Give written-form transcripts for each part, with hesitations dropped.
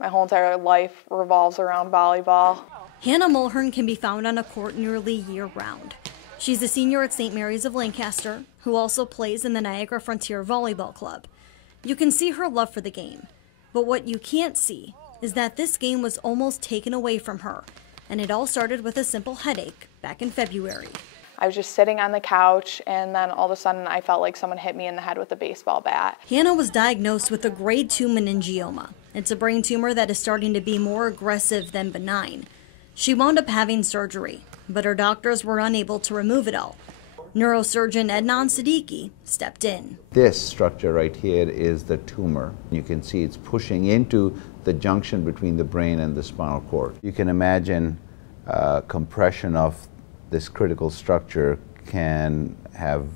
My whole entire life revolves around volleyball. Hannah Mulhern can be found on a court nearly year-round. She's a senior at St. Mary's of Lancaster, who also plays in the Niagara Frontier Volleyball Club. You can see her love for the game, but what you can't see is that this game was almost taken away from her, and it all started with a simple headache back in February. I was just sitting on the couch, and then all of a sudden I felt like someone hit me in the head with a baseball bat. Hannah was diagnosed with a grade 2 meningioma. It's a brain tumor that is starting to be more aggressive than benign. She wound up having surgery, but her doctors were unable to remove it all. Neurosurgeon Adnan Siddiqui stepped in. This structure right here is the tumor. You can see it's pushing into the junction between the brain and the spinal cord. You can imagine compression of this critical structure can have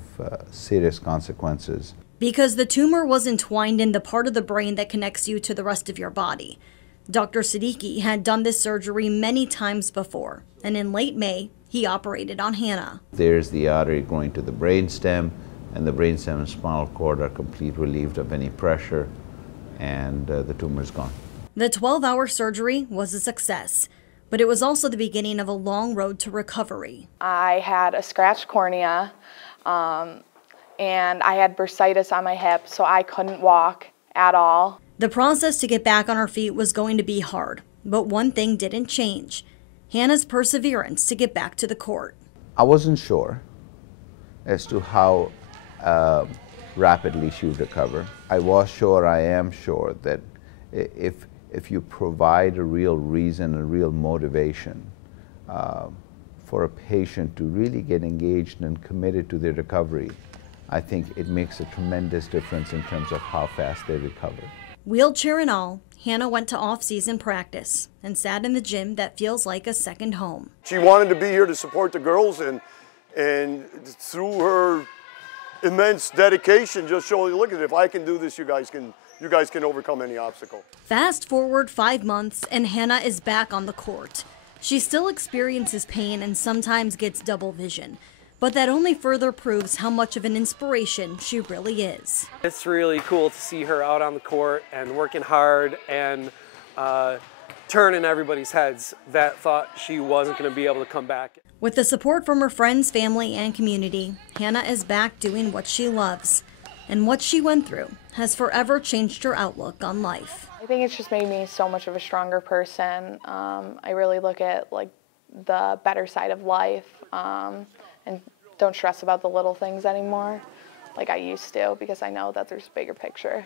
serious consequences. Because the tumor was entwined in the part of the brain that connects you to the rest of your body. Dr. Siddiqui had done this surgery many times before, and in late May, he operated on Hannah. There's the artery going to the brainstem, and the brainstem and spinal cord are completely relieved of any pressure, and the tumor is gone. The 12-hour surgery was a success, but it was also the beginning of a long road to recovery. I had a scratched cornea, and I had bursitis on my hip, so I couldn't walk at all. The process to get back on her feet was going to be hard, but one thing didn't change: Hannah's perseverance to get back to the court. I wasn't sure as to how rapidly she would recover. I am sure that if you provide a real reason, a real motivation for a patient to really get engaged and committed to their recovery, I think it makes a tremendous difference in terms of how fast they recover. Wheelchair and all, Hannah went to off-season practice and sat in the gym that feels like a second home. She wanted to be here to support the girls, and through her immense dedication, just showing, look at it, if I can do this, you guys can overcome any obstacle. Fast forward 5 months and Hannah is back on the court. She still experiences pain and sometimes gets double vision, but that only further proves how much of an inspiration she really is. It's really cool to see her out on the court and working hard and turning everybody's heads that thought she wasn't going to be able to come back. With the support from her friends, family, and community, Hannah is back doing what she loves. And what she went through has forever changed her outlook on life. I think it's just made me so much of a stronger person. I really look at like the better side of life and don't stress about the little things anymore like I used to, because I know that there's a bigger picture.